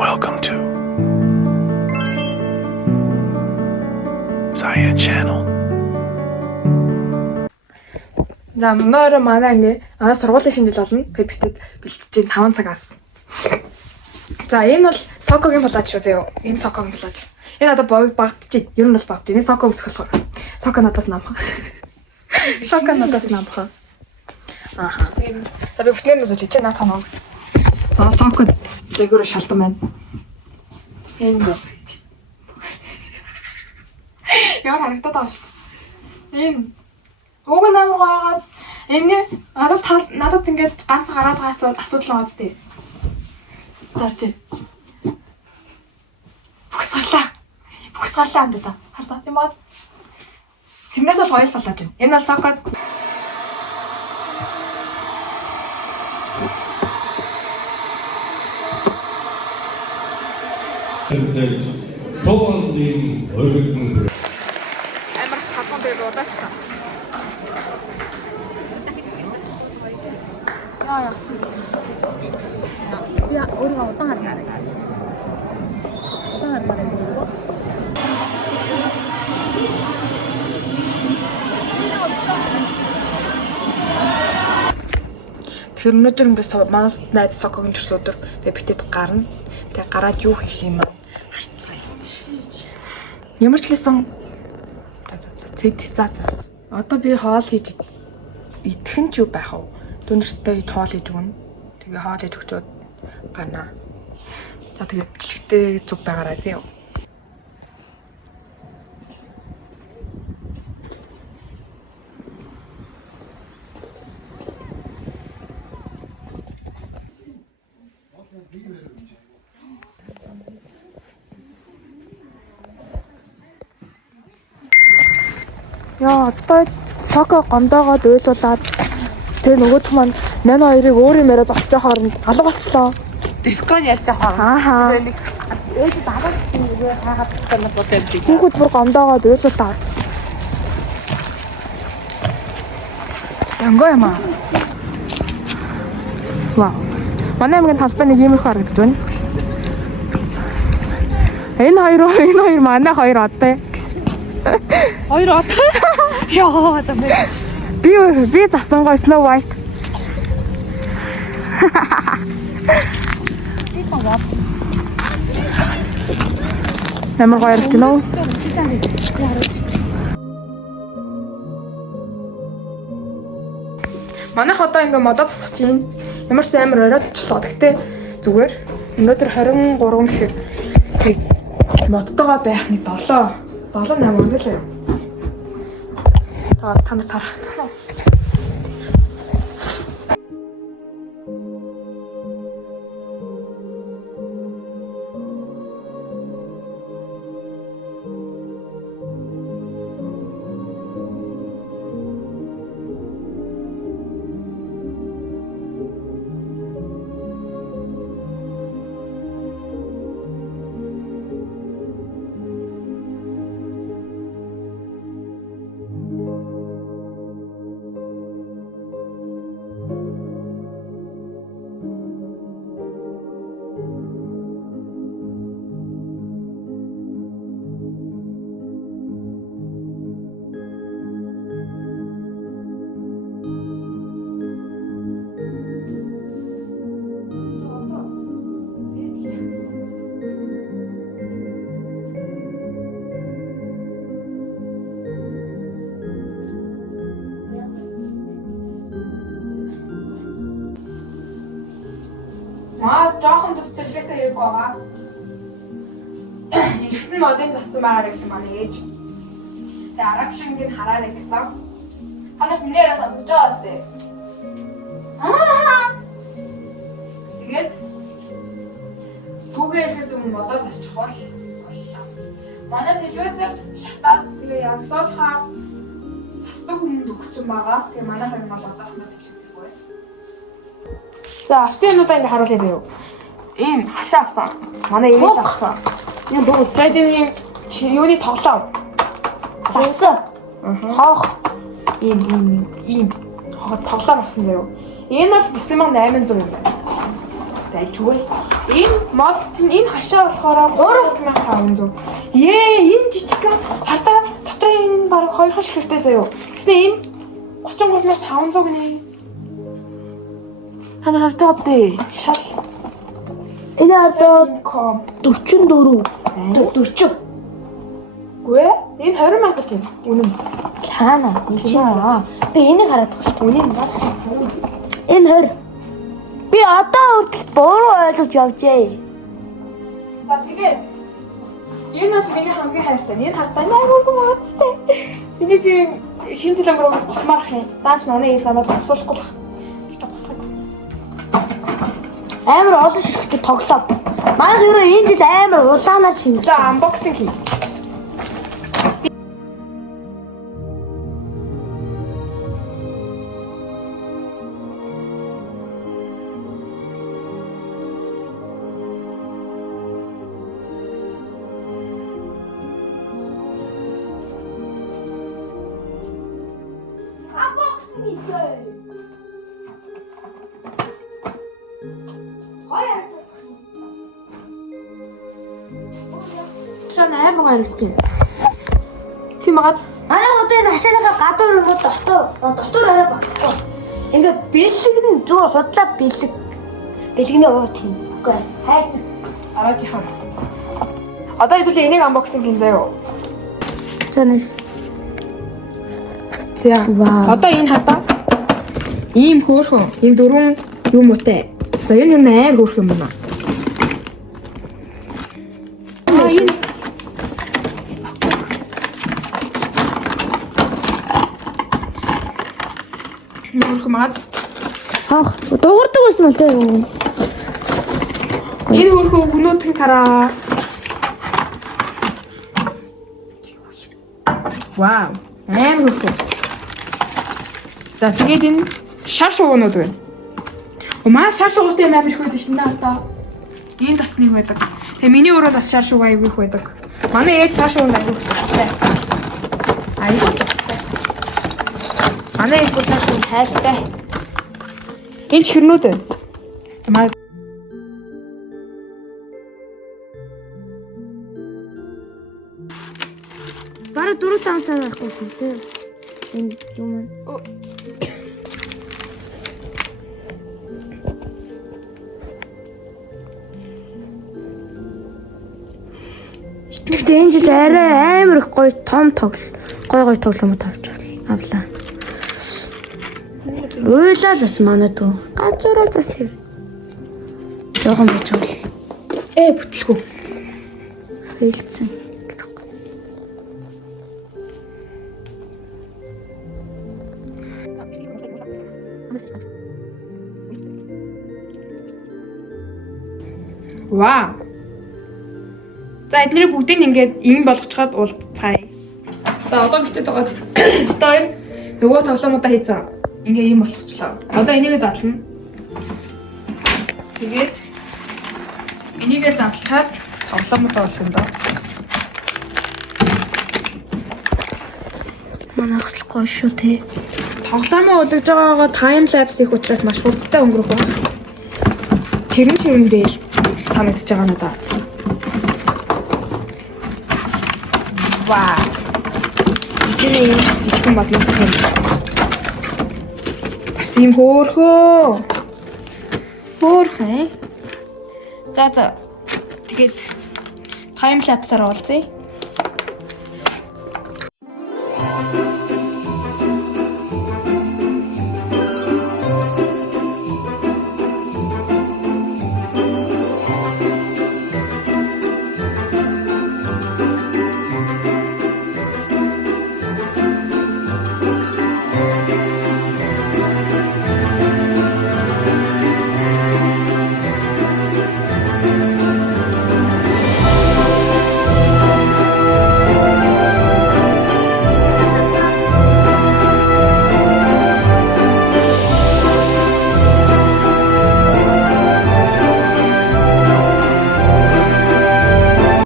Welcome to Cyan Channel. За өнөөдөр манай сургуулийн шинжил болно. Тэгээ битэд бэлтэж 5 цагаас. За энэ бол Сокогийн плаж шүү заяа. Энэ Сокогийн плаж. Энэ одоо багдчих. Ер нь бол багдчих. Энэ Соко өсгөх болохоор. Соко надаас намхан. Соко надаас намхан. Аха. За би бүтнээр нь үзүүлж чинь наатах нь. Соко дээгүүр шалтан байна. Энэ. Ямар харагдаад байгаа шүү дээ. Энэ уг нь амар гойгоос энэ надад ингээд ганц гараад байгаа асуудал байгаа зү. Таарч. Бүхсгалаа амд та. Хардаа тийм бод. Тэрнээс бол ойл болоод байна. Энэ бол Сокод 소원님 얼굴 амар халуун дээр удаач та. 야야. 야, 우리가 어떤 하는 나라? 어떤 하는 나라 모르고? Тэр өнөөдөр ингээд манаас найз Сокогийн төрс өдөр тэгээ битэд гарна. Тэгээ гараад юу хийх юм аа? Харцгаая. Ямар ч лсэн за. Одоо би хоол хийж идэх нь ч юу байх вэ? Дүнэртэй тоол хийж өгнө. Тэгээ хоол хийж өгчөөд гарнаа. За тэгээ бичлэгтэй зүг байгаарай тийм. Яа, одоо Соко гомдоогоод уйлуулад тэгээ нөгөөх маань мань хоёрыг өөр юм яриад авч явахаар алга болчлоо. Дискон ярьж байгаа. Ааха. Ээж даваад ингэ хаагаад байна бодож байна. Хүүхэд бүр гомдоогоод уйлуулаад. Янгоо юм аа. Вау. Манай аймгийн талбай нэг юм их харагдаж байна. Энэ хоёр манай хоёр одтой. Хоёр одоо. Яа, замээ. Би засан гой Snow White. Ямар гоё ярьж байна уу? Манайх одоо ингээ модоо засах чинь ямар ч амар оройд очлоо. Гэхдээ зүгээр өнөөдөр 23 гэхээр модтойгоо байх нэг 7 8 он л юм. Та нар тарах. Жоохон тус зэрлээсээ хэрэггүй байгаа. Эхтэн модын застан байгаарай гэсэн манай ээж. Тэгээ арга шингийг хараарай гэсэн. Ханаас минийраа сонсож байгаа зү. Тэгээд Google гэсэн модоо засчих боллоо. Манай телевизээр шатаад тэгээ явуулахаар застан хүмүүнд өгсөн байгаа. Тэгээ манай хоёр мал одоох мод хэлцээгүй. За авсан юмудаа ингээ харуулъя заяа. Энэ хашаа авсан. Манай ээж авсан. Энэ бүр сайдын юуны тоглоом. 잤어. Хоох. Ийм. Тоглоом авсан заяа. Энэ бол 9800 юм байна. Дайчгүй. Энэ мод энэ хашаа болохоор 3500. Энэ жижиг хардаа дотор энэ баг 2 хаш хэрэгтэй заяо. Тэснэ энэ 33500 гинэ. Хана хардаа бэ? Шал. Энэ хардаа ком 44. 40. Гүй энэ 20,000 гэж юм. Үнэн. Хаана? Чимээ. Би энийг хараад байгаа шүү. Үнэн бас. Энэ 20. Би одоо хүртэл буруу ойлгож явжээ. За тэгээд энэ бас миний хамгийн хайртай. Энэ хардаа наймаагүй маацтай. Миний би шинэ жил өнгөрөөс босмарах юм. Дааш манай ийм санаад босуулахгүй л. Би ч босоо. Амар олон ширхтээ тоглоо. Манай ерөө энэ жил амар улаанаар шинжилж. За unboxing хий. Шан амар гарагч. Тийм багаз. Манай одоо энэ хашааныхаа гадуур юм уу дотор арай багтахгүй. Ингээ бэлэг нь зүгээр худлаа бэлэгний уут юм. Үгүй хайц. Араач хаа. Одоо хэдүүлээ энийг unboxing хийн заяо. Танаас. За. Одоо энэ хадаа. Ийм хөөрхөн, ийм дөрвөн юм uuтай. За энэ юм амар хөөрхөн юм байна. Энэ хөөрхөн маад. Хах, дуугардаг байсан мөн тийм үү? Энэ хөөрхөн өгнүүдийн хараа. Вау. Амар хөөрхөн. За тэгээд энэ шар шуугнууд байна. Маа шар шуугтай амар их байдаг шин надаа. Энэ бас нэг байдаг. Тэгээ миний өрөөнд бас шар шууг аягүй их байдаг. Манай ээж шар шууг аягүй их хайртай. Аягүй. Манай ээж бүр шар шууг хайртай. Энэ чихэрнүүд байна. Маа Бараг 4-5 сар байхгүйсэн тийм. Энэ юм. Гэхдээ энэ жил арай амар их гоё том гоё тоглоом тавьж авлаа. Уйлаа л бас манай дүү. Газараа засъя. Жохон бочвол. бүтлгүй. Хэлцэн. Вау. За эднэрийг бүгдийг ингээд ийм болгочход уулзцаая. За одоо битээд байгаа. Одоо юм нөгөө тоглоомудаа хийцэн. Ингээ ийм болгочлоо. Одоо энийгээ задлана. Тэгээд энийгээ задлахад тоглоомудаа болох юм даа. Манайх л гоё шүү те. Тоглоомоо улгаж байгаагаа тайм лапс их учраас маш хурдтай өнгөрөх байна. Тэрэн ширэн дээр санагдаж байгаа надаа. Вау. Энийг жижигхэн бодлоготой. Бас юм хөөрхөө. Хөөрхөн. За. Тэгээд тайм лапсаар уулзъя.